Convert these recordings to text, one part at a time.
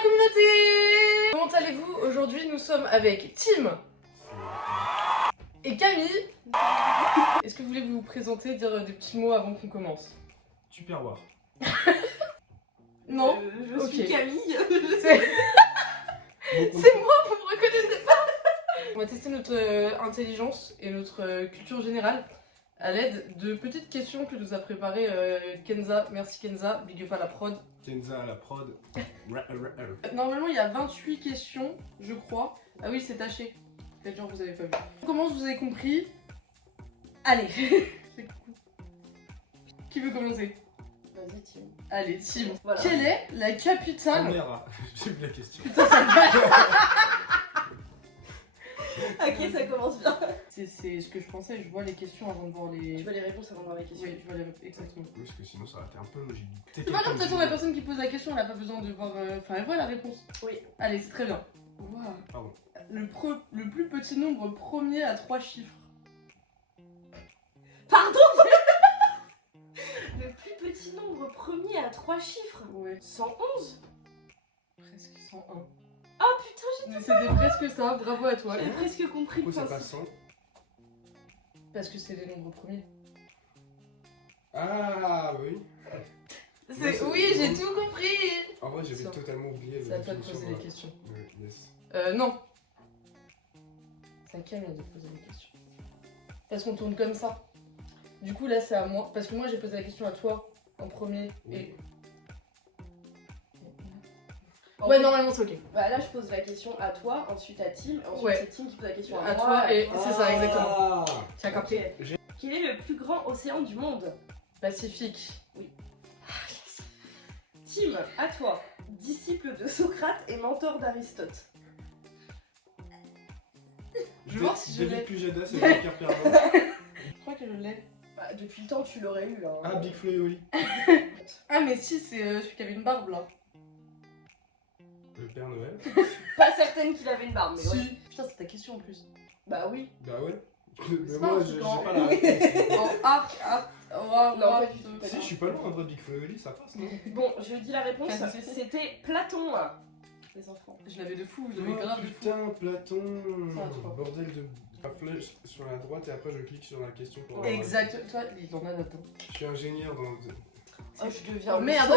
la communauté! Comment allez-vous? Aujourd'hui nous sommes avec Tim et Camille. Est-ce que vous voulez vous présenter, dire des petits mots avant qu'on commence? Tupperware. Non? Je suis Camille. C'est moi, vous me reconnaissez pas? On va tester notre intelligence et notre culture générale à l'aide de petites questions que nous a préparées Kenza. Merci Kenza, big up à la prod. Kenza à la prod. Normalement il y a 28 questions, je crois. Ah oui, c'est taché. Peut-être genre vous avez pas vu. On commence, vous avez compris. Allez. Qui veut commencer? Vas-y, Tim. Allez, Tim. Voilà. Quelle est la capitale? Caméra. J'ai vu la question. Putain, ça gâche. Ok, ça commence bien. C'est ce que je pensais, je vois les questions avant de voir les... Je vois les réponses avant de voir les questions. Oui, je vois les réponses, exactement. Oui, parce que sinon ça aurait été un peu logique. C'est pas grave, de toute façon, la personne qui pose la question, elle a pas besoin de voir... Enfin, elle voit la réponse. Oui. Allez, c'est très bien. Wow. Pardon. Le plus petit nombre premier à 3 chiffres. Pardon. Le plus petit nombre premier à 3 chiffres. Ouais. 111. Presque 101. Oh putain, Mais c'était presque ça, bravo à toi. j'ai presque compris le Pourquoi c'est pas principe. 100? Parce que c'est les nombres premiers. Ah oui. C'est... Ouais, Oui, c'est- j'ai tout compris. En vrai, j'avais Ça. totalement oublié. C'est à la toi de définition, poser les questions. Yes. Non. C'est à Camille de poser les questions. Parce qu'on tourne comme ça. Du coup, là, c'est à moi. Parce que moi, j'ai posé la question à toi en premier. Et... Ouais, normalement, c'est ok. Bah là, je pose la question à toi, ensuite à Tim, ensuite Ouais. c'est Tim qui pose la question à À moi. toi, et toi. c'est ça, exactement. Ah. Tu as capté? Ok. Quel est le plus grand océan du monde? Pacifique. Tim, à toi. Disciple de Socrate et mentor d'Aristote. Je vais voir si je l'ai. David Pujada, c'est le pire perdant. Je crois que je l'ai. Bah, depuis le temps, tu l'aurais eu. Hein. Ah, Big Flo et Oli. Ah, mais si, c'est celui qui avait une barbe là. Le Père Noël. Pas certaine qu'il avait une barbe, mais ouais. Si. Putain, c'est ta question en plus. Bah oui. Bah ouais. C'est Mais pas moi, un j'ai truc en- pas la réponse. En arc, Non, pas du tout. Si, je suis pas loin, en vrai, Big Flo et Oli, ça passe, non? Bon, je dis la réponse. Vas-y. C'était Platon. Les enfants. Je l'avais de fou, je l'avais Oh, grave de fou. putain, Platon. Ça, toi. Bordel de... La flèche sur la droite et après je clique sur la question pour avoir la- Exact. Toi, il en a là-dedans. Je suis ingénieur dans... Oh, je deviens Oh, merde.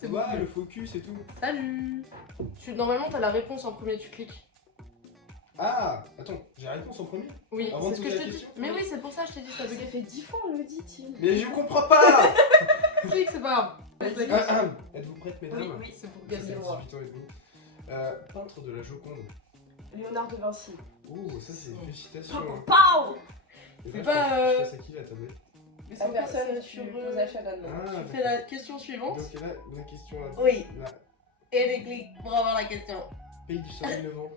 C'est bon. Ouais, le focus et tout. Salut. Normalement, t'as la réponse en premier, tu cliques. Ah, attends, j'ai la réponse en premier? Oui, Avant de c'est ce que poser je la te dis. question. Mais oui, c'est pour ça que je t'ai dit ça. Ça fait 10 fois on le dit, Tim. Mais je comprends pas. Clique, c'est pas grave. Vas-y. Êtes-vous prêtes, mesdames? Oui, oui. C'est pour Ça gagner. fait le droit. 18 ans et demi. Peintre de la Joconde. Léonard de Vinci. Oh, ça c'est félicitations. hein. Pau. Et C'est là, pas, je passe à qui la tablette? Mais La c'est pas personne ça, tu tu poses à Shadan. Ah, Tu fais la question suivante. donc là, la question là. Oui. Là. Et les clics pour avoir la question. Pays du soleil levant.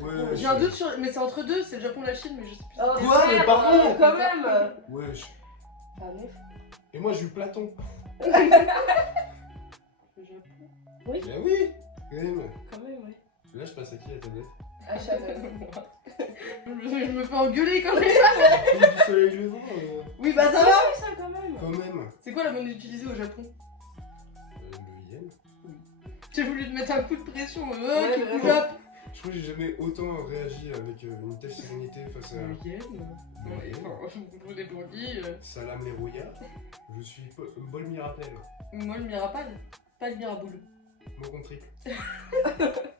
Ouais, J'ai un doute sur. Mais c'est entre deux, c'est le Japon et la Chine, mais je sais plus. Oh, Quoi, mais frère, pardon. quand même. Wesh. Ah, mais... Et moi j'ai eu Platon. Le Japon. Oui, Eh oui. Quand même. quand même, ouais. Là je passe à qui la tablette? À Shadan. Je me fais engueuler quand même. Pays du soleil levant. Oui, bah ça va. Ah oui, ça quand même. Quand même. C'est quoi la monnaie utilisée au Japon? Le yen. J'ai voulu te mettre un coup de pression. Ouais, Qui vraiment. bouge up. Je crois que j'ai jamais autant réagi avec une telle sérénité face à Le yen. Non, le yen. enfin, vous l'avez pour dit. Salam les rouillards. Je suis Bol Mirapel. Moi, le Mirapal, pas le Miraboule. Mon compte triple.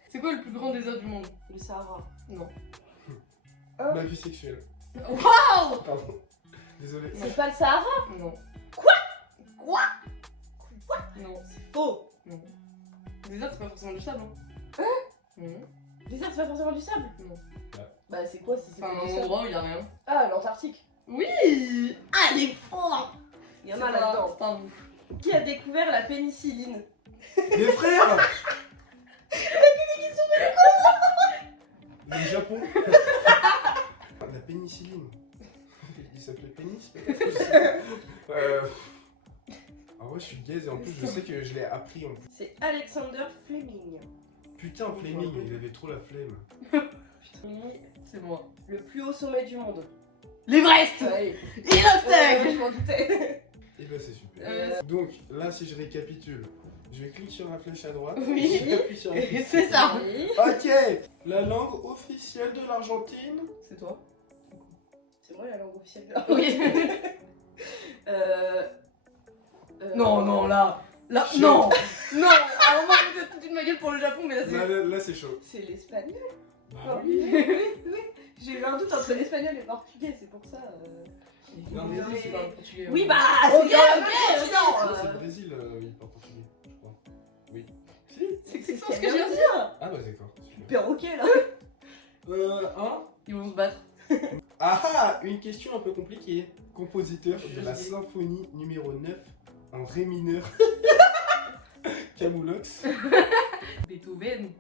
C'est quoi le plus grand désert du monde? Le Sahara. Non. Ma vie sexuelle. Waouh! Pardon. Désolé. C'est pas le Sahara? Non. Quoi? Non. C'est faux. Non. Le désert, c'est pas forcément du sable. Hein? Non. Désert, c'est pas forcément du sable? Non. Bah, c'est quoi si c'est Enfin, pas du un sable? endroit où il y a rien. Ah, l'Antarctique. Oui! Ah, les fort! Il y en a là-dedans. C'est un vous. Qui a découvert la pénicilline? Mes frères. Le Japon. La pénicilline. Il s'appelait pénis peut-être. Je sais pas. En vrai je suis gaze et en plus je sais que je l'ai appris en plus. C'est Alexander Fleming. Putain Fleming, il avait trop la flemme. Putain, C'est moi. le plus haut sommet du monde. L'Everest! Ouais, Inostec! je m'en doutais. Et ben c'est super. Euh, Donc là, si je récapitule, je clique sur la flèche à droite. Oui. J'appuie sur la flèche. C'est ça. Oui. Ok. La langue officielle de l'Argentine. C'est toi. C'est moi la langue officielle là. Oui. Euh... Non, non, là. Là, Je- non. Non. Alors moi, vous êtes toute ma gueule pour le Japon, mais là, c'est. Là, c'est chaud. C'est l'espagnol. Bah oui, oui. J'ai eu un doute entre l'espagnol et le portugais, c'est pour ça. Non, mais Brésil, c'est pas le portugais. Oui, ouais. bah, Ok, c'est ok, bien, non. C'est le Brésil, il parle portugais, je crois. Oui. Si. C'est c'est ce ce que qu'elle j'ai vient de dit. dire. Ah bah d'accord. Super. Perroquet là. Hein. Ils vont se battre. Ah ah, une question un peu compliquée. Compositeur Je de la sais. symphonie numéro 9 en ré mineur. Camoulox. Beethoven.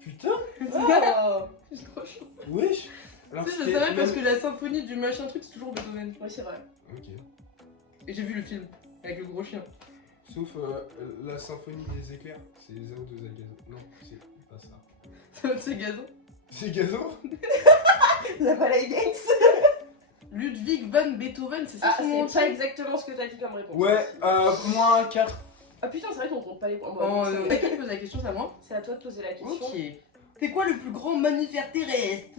Putain. C'est ça. C'est trop chaud. Wesh. Alors Tu sais, je c'était savais parce que même- la symphonie du machin truc, c'est toujours Beethoven. Oui, c'est vrai. Ok. Et j'ai vu le film avec le gros chien. Sauf la symphonie des éclairs, c'est Zao de Zagazo. Non, c'est pas ça. C'est gazon. C'est Gazo. La Ballet Games. Ludwig van Beethoven, c'est ça Ah, son nom c'est pas entier. exactement ce que t'as dit comme réponse. Ouais, moins 4. Ah putain, c'est vrai qu'on compte pas les points. Oh, Bon, non. c'est- Qui pose la question, c'est à moi. c'est à toi de poser la question. Ok. C'est quoi le plus grand mammifère terrestre?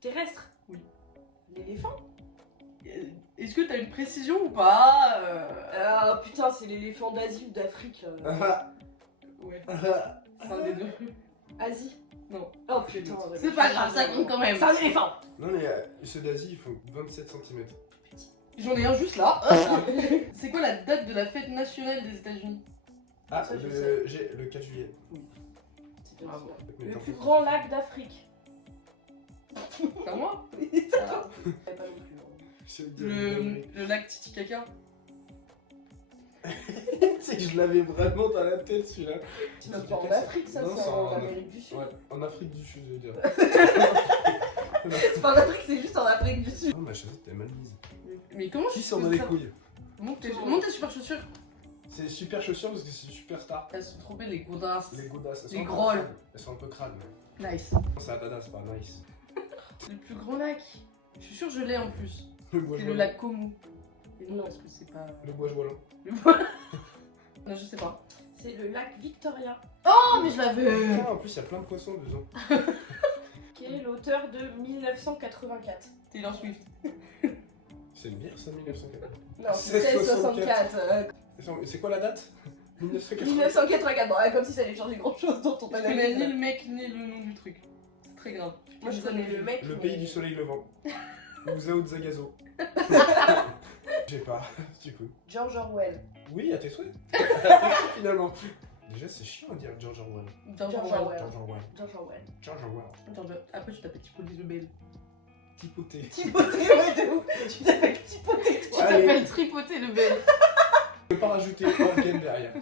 Terrestre. Oui. L'éléphant. Est-ce que t'as une précision ou pas Ah putain, c'est l'éléphant d'Asie ou d'Afrique. Ouais, c'est un des deux. Asie. Non. Oh putain. C'est pas grave, ça compte quand même. C'est un éléphant. Non mais ceux d'Asie ils font 27 cm. J'en ai un juste là. C'est quoi la date de la fête nationale des États-Unis? Ah, Ça, je sais. j'ai le 4 juillet. C'est bien Bravo. sûr. Le plus grand lac d'Afrique. C'est à moi? Ah, pas non plus. Le lac Titicaca. C'est que je l'avais vraiment dans la tête celui-là. C'est pas en Afrique, ça, Non, c'est en Amérique du Sud. Ouais, en Afrique du Sud, je veux dire. C'est pas en Afrique, c'est juste en Afrique du Sud. Non, ma chaussette est mal mise. Mais comment Qui tu s'en peux bat les ça couilles? Monte tes super chaussures. C'est super chaussures parce que c'est super star. Elles sont trop belles, les godasses. Les godasses, elles Les sont un peu grolles. crades. Elles sont un peu crades. Mais... Nice. Non, c'est Adadas, pas nice. Le plus grand lac. Je suis sûre que je l'ai en plus. Le bois C'est le joie. lac Como. Et non, Non. parce que c'est pas. Le bois joie. Le bois. Non, je sais pas. C'est le lac Victoria, Oh, mais je l'avais. Putain, en plus, il y a plein de poissons dedans. qui est l'auteur de 1984. Taylor Swift. C'est une bière, ça, 1904. Non, c'est 1664. C'est quoi la date 1980. 1984, bon, ouais, comme si ça allait changer grand chose dans ton Je connais ni analyse. le mec ni le nom du truc. C'est très grave. Moi je connais le mec. Le mais- pays du soleil levant. Ou Zao de Zagazo. J'ai pas, du coup. George Orwell. Oui, à tes souhaits. À tes souhaits, finalement. Déjà, c'est chiant à dire George Orwell. George George Orwell. Orwell. George Orwell. George Orwell. George Orwell. George- Après, tu t'appelles Tipo Rebelle. Tipoté. Tipoté, ouais, de ouf. Tu t'appelles Tipoté, Tu toi. Allez. t'appelles Tripoté le bel. Je peux pas rajouter organe derrière.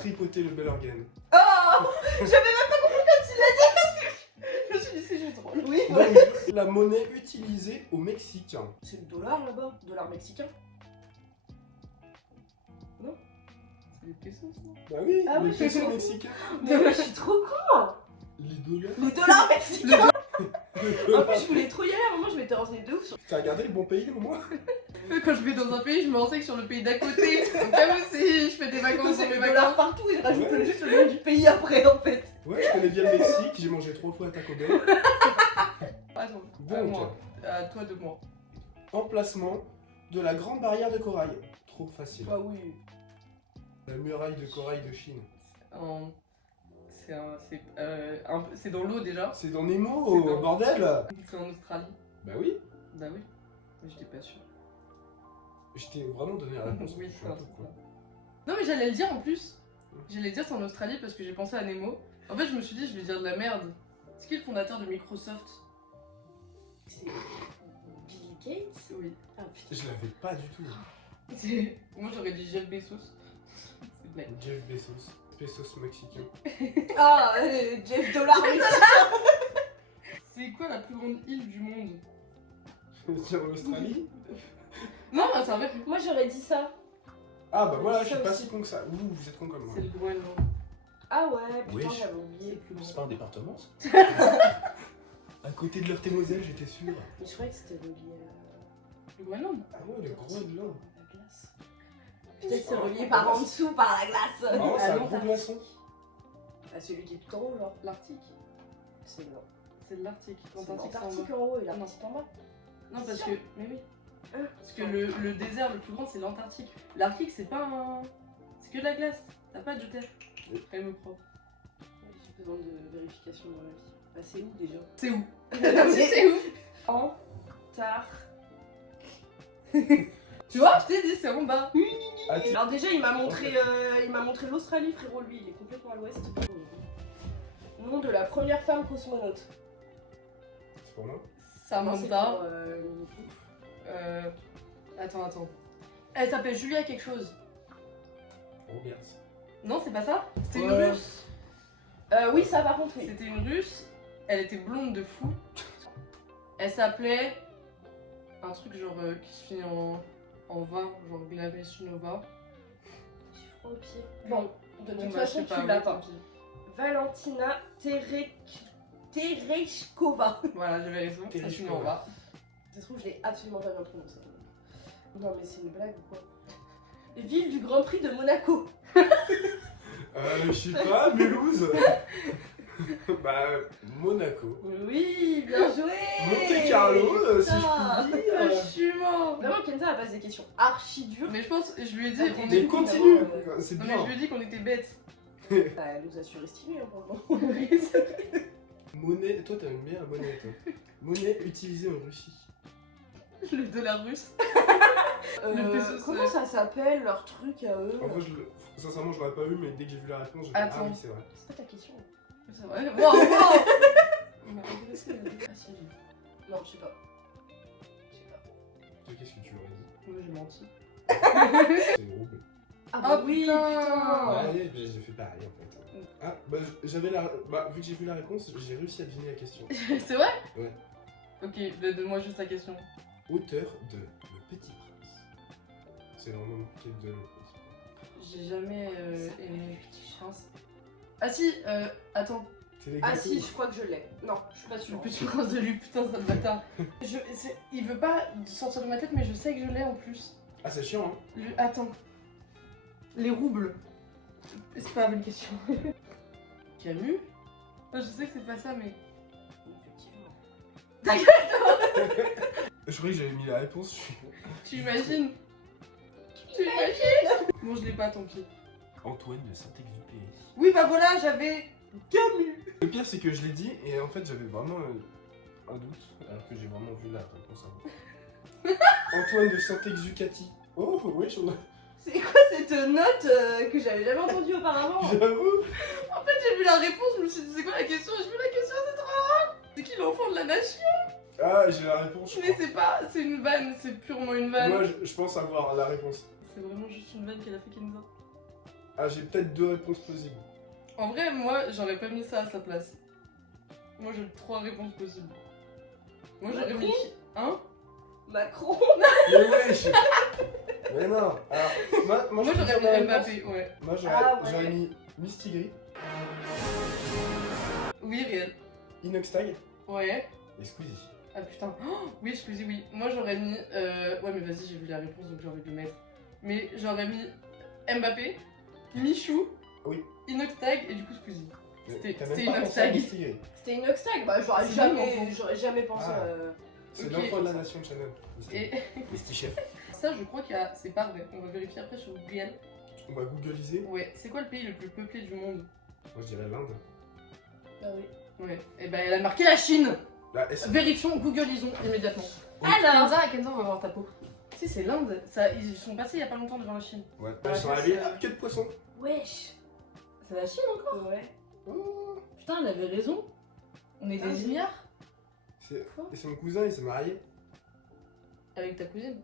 Tripoter le bel organe. Oh, Je me suis dit, c'est juste drôle. oui, Donc, ouais. la monnaie utilisée au Mexique. C'est le dollar là-bas, dollar mexicain. C'est des pesos, non? Bah oui, Ah les oui. pesos mexicains. Mais je suis trop con. Les dollars. Les dollars mexicains. Le En dollar. plus, je voulais trop y aller, à un moment je m'étais renseignée de ouf sur. T'as regardé le bon pays au moins? Quand je vais dans un pays, je me renseigne sur le pays d'à côté. Au cas où si je fais des vacances C'est sur mes les dollars vacances. partout et je rajoute Ouais. juste le nom du pays après en fait. Ouais, je connais bien le Mexique, j'ai mangé 3 fois à Taco Bell. Attends, à Donc, moi. À toi de moi. emplacement de la grande barrière de corail. Trop facile. Bah oui. La muraille de corail de Chine. En- C'est dans l'eau déjà. C'est dans Nemo, C'est dans- bordel. C'est en Australie. Bah oui, Bah oui. Mais j'étais pas sûre. je t'ai vraiment donné la réponse. Oui, Je suis c'est un un peu truc con. là. Non mais j'allais le dire en plus. J'allais dire c'est en Australie parce que j'ai pensé à Nemo. En fait je me suis dit je vais dire de la merde. C'est qui le fondateur de Microsoft? C'est Bill Gates. Oui. Ah putain. Je l'avais pas du tout. Moi j'aurais dit Jeff Bezos. C'est blague. Jeff Bezos. Pesos mexicain. Ah, Jeff Dollar mexicain. C'est quoi la plus grande île du monde? C'est en Australie. Non, c'est un vrai. Moi j'aurais dit ça. Ah bah voilà, je Ça suis pas aussi. si con que ça. Ouh, vous êtes con comme moi. C'est le Groenland. Ah ouais, putain, Wesh. j'avais oublié. C'est pas un département ça. À côté de l'Eurthe-et-Moselle, j'étais sûr. Mais je croyais que c'était relié Le Groenland? Ah ouais, le Groenland. à la glace. Peut-être c'est relié par en dessous, par la glace. Ah ouais, c'est À un gros l'Antarctique. glaçon. Ah, celui qui est tout en haut, là. L'Arctique. C'est non. C'est de l'Arctique. C'est L'Antarctique, c'est en l'Antarctique bas. en haut et l'Arctique en bas. Non, parce que. Mais oui. Ah. Parce que le désert le plus grand, c'est l'Antarctique. L'Arctique, c'est pas un. C'est que de la glace. T'as pas de terre. Oui. Elle me prend. J'ai besoin de vérification dans la vie. Bah, c'est où déjà? C'est où? C'est C'est où? Antar. Tu vois, je t'ai dit, c'est en bas. Ah, tu- Alors déjà, il m'a montré l'Australie, frérot. Lui, il est complètement à l'ouest. Nom de la première femme cosmonaute. C'est pour moi. Non, c'est Samantha. pour, Attends. Elle s'appelle Julia quelque chose. Robert. Non, c'est pas ça? C'était une Ouais. russe. oui, ça par contre, oui. C'était une russe. Elle était blonde de fou. Elle s'appelait. Un truc genre qui se finit en vin, genre Glaveshinova. J'ai froid au pied. Bon, de toute Bon, bah, façon, je sais tu oui, l'as tant pas. pis. Valentina Tereshkova. Voilà, j'avais raison. Ça finit en Tereshkova. bas. Ça se trouve, je l'ai absolument pas bien prononcé. Non, mais c'est une blague ou quoi? Ville du Grand Prix de Monaco. Je sais pas, Mulhouse. Bah, Monaco. Oui, bien joué. Monte Carlo, si Putain. je puis Ah, je dire. suis mort. Vraiment, Kenza a posé des questions archi dures. Mais je pense, je lui ai dit, Ah, on mais est... Mais continue, Ouais. c'est Non, mais bien. je lui ai dit qu'on était bêtes. Bah, elle nous a surestimés hein, pour le moment. Monnaie, toi t'aimes bien la monnaie, toi. Monnaie utilisée en Russie. Le dollar russe. Euh, Le peso, comment c'est- ça s'appelle leur truc à eux? En vrai, sincèrement, je l'aurais pas vu, mais dès que j'ai vu la réponse, j'ai fait Attends. ah oui, c'est vrai. C'est pas ta question. C'est vrai. Wow. Il m'a agressé, il a dit. Ah, si, j'ai- Non, je sais pas. Je sais pas. Toi, qu'est-ce que tu aurais dit? Moi, j'ai menti. C'est une rouble. Ah bah oui, putain. putain. Ouais, j'ai fait pareil en fait. Ah, bah j'avais la. Bah, vu que j'ai vu la réponse, j'ai réussi à deviner la question. C'est vrai? Ouais. Ok, donne-moi juste la question. Auteur de Le Petit Prince. C'est vraiment quel de Le Petit Prince. J'ai jamais aimé Petit Prince. Ah si, attends. C'est les Ah gâteaux. si, je crois que je l'ai. Non, je suis pas Le sûre. Petit Prince de lui, putain, ça me bâtard. Il veut pas sortir de ma tête, mais je sais que je l'ai en plus. Ah, c'est chiant, hein. Attends. Les roubles. C'est pas la bonne question. Camus? Ah, je sais que c'est pas ça, mais. Effectivement. Je croyais que j'avais mis la réponse. Tu imagines? Tu imagines? Bon, je l'ai pas, tant pis. Antoine de Saint-Exupéry. Oui, bah voilà, j'avais Camus. Le pire, c'est que je l'ai dit et en fait, j'avais vraiment un doute, alors que j'ai vraiment vu la réponse avant. Antoine de Saint-Exucati. Oh, oui, j'en ai. C'est quoi cette note que j'avais jamais entendue auparavant? J'avoue. En fait, j'ai vu la réponse, je me suis dit, c'est quoi la question? J'ai vu la question, c'est trop rare. C'est qui l'enfant de la nation? Ah, j'ai la réponse. Je Mais crois. c'est pas, c'est une vanne, c'est purement une vanne. Moi, je pense avoir la réponse. C'est vraiment juste une vanne qu'elle a fait Kenza. Ah, j'ai peut-être deux réponses possibles. En vrai, moi, j'aurais pas mis ça à sa place. Moi, j'ai 3 réponses possibles. Moi, j'aurais mis. Hein? Macron. Mais wesh. Mais non. Alors, moi, Moi, je peux j'aurais dire ma mis réponse. Mbappé, ouais. Moi, Ah, ouais. j'aurais mis Mistigri, Oui, réel. Inoxtag Ouais. et Squeezie. Ah putain. Oh, oui, excusez, oui. Moi, j'aurais mis. Ouais, mais vas-y, j'ai vu la réponse, donc j'ai envie de le mettre. Mais j'aurais mis Mbappé, Michou, Oui. Inoxtag et du coup Squeezy. C'était T'as même c'était pas pensé à Inoxtag. Mistigri. C'était une Oxtag. Bah, j'aurais C'est jamais, bon. j'aurais jamais pensé Ah. à. C'est Ok. l'enfant de la nation de Chanel. Et Misty Chef. ça, je crois qu'il y a. C'est pas vrai. On va vérifier après sur Google. On va googliser. Ouais. C'est quoi le pays le plus peuplé du monde? Moi, je dirais l'Inde. Bah oui. Ouais. Et ben, elle a marqué la Chine. Là, est-ce- Vérifions, googlisons immédiatement. Alors. Kenza, on va voir ta peau. Si, c'est l'Inde. Ça, ils sont passés il y a pas longtemps devant la Chine. Ouais, Ah, ils sont ça, arrivés c'est- à queue de poisson. Wesh. C'est la Chine encore? Ouais. Oh, Putain, elle avait raison. On est Ah, des oui. milliards c'est Quoi? et c'est mon cousin, il s'est marié. avec ta cousine.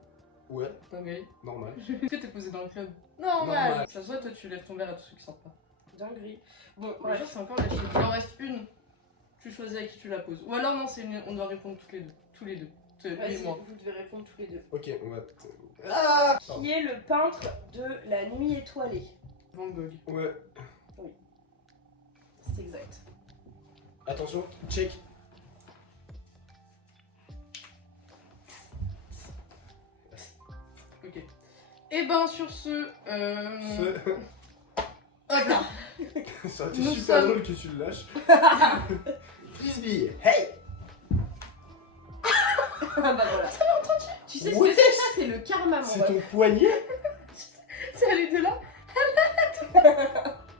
Ouais, Dinguerie. normal. Est-ce que t'es posé dans le crâne? Normal. Normal. Ça se voit, toi, tu lèves ton verre à tous ceux qui sortent pas. Dinguerie. Bon, Bref, bref. c'est encore la Chine. Il en reste une. Tu choisis à qui tu la poses. Ou alors, non, on doit répondre toutes les deux. Tous les deux. Lui et Vas-y, moi. vous devez répondre tous les deux. Ok, on va. Ah Qui est le peintre de La Nuit étoilée? Van Gogh. Ouais. C'est exact. Attention, check. Ok. Et ben sur ce... Hop là. Ça aurait été Nous super sommes- drôle que tu le lâches. Frisbee, hey! Ah bah voilà. Tu sais ce Ouais. que c'est ça? C'est le karma, mon C'est ref. ton poignet? C'est allé de là.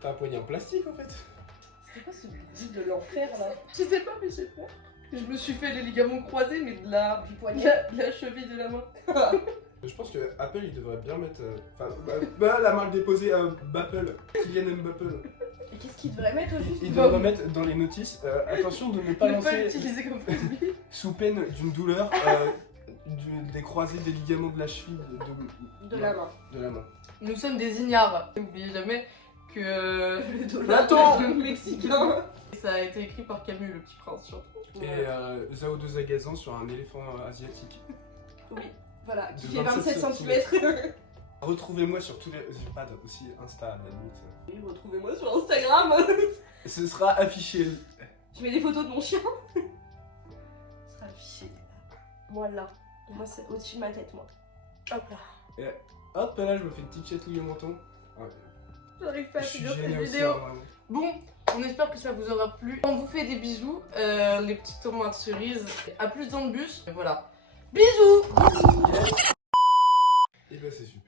T'as un poignet en plastique en fait. C'était quoi ce bruit de l'enfer là? Je sais pas, mais j'ai peur. Je me suis fait les ligaments croisés, mais de la... Du poignet. de la cheville de la main. Je pense que Apple il devrait bien mettre. Enfin, la marque déposée Bapple, Kylian Mbappé. Et qu'est-ce qu'il devrait mettre au juste? Il devrait mettre dans les notices attention de ne pas Ne pas lancer l'utiliser comme frisbee. sous peine d'une douleur des croisés des ligaments de la cheville De la main. de la main. Nous sommes des ignares. N'oubliez jamais que... Le dollar Attends. mexicain. Ça a été écrit par Camus, le petit prince, surtout. Et Zhao de Zagazan sur un éléphant asiatique. Oui, voilà, qui De fait 27 27 cm. Retrouvez-moi sur tous les. J'ai pas aussi Insta à la limite. Oui, retrouvez-moi sur Instagram. Ce sera affiché. Je mets des photos de mon chien. Ça sera affiché. Moi là. Moi c'est au-dessus de ma tête, moi. Hop là. Hop là, je me fais une petite chatouille au menton. Ouais. J'arrive pas à Je suis finir cette gêné aussi, vidéo. hein, vraiment. Bon, on espère que ça vous aura plu. On vous fait des bisous, les petites tomates cerises. À plus dans le bus. Et voilà. Bisous. Et bah c'est super.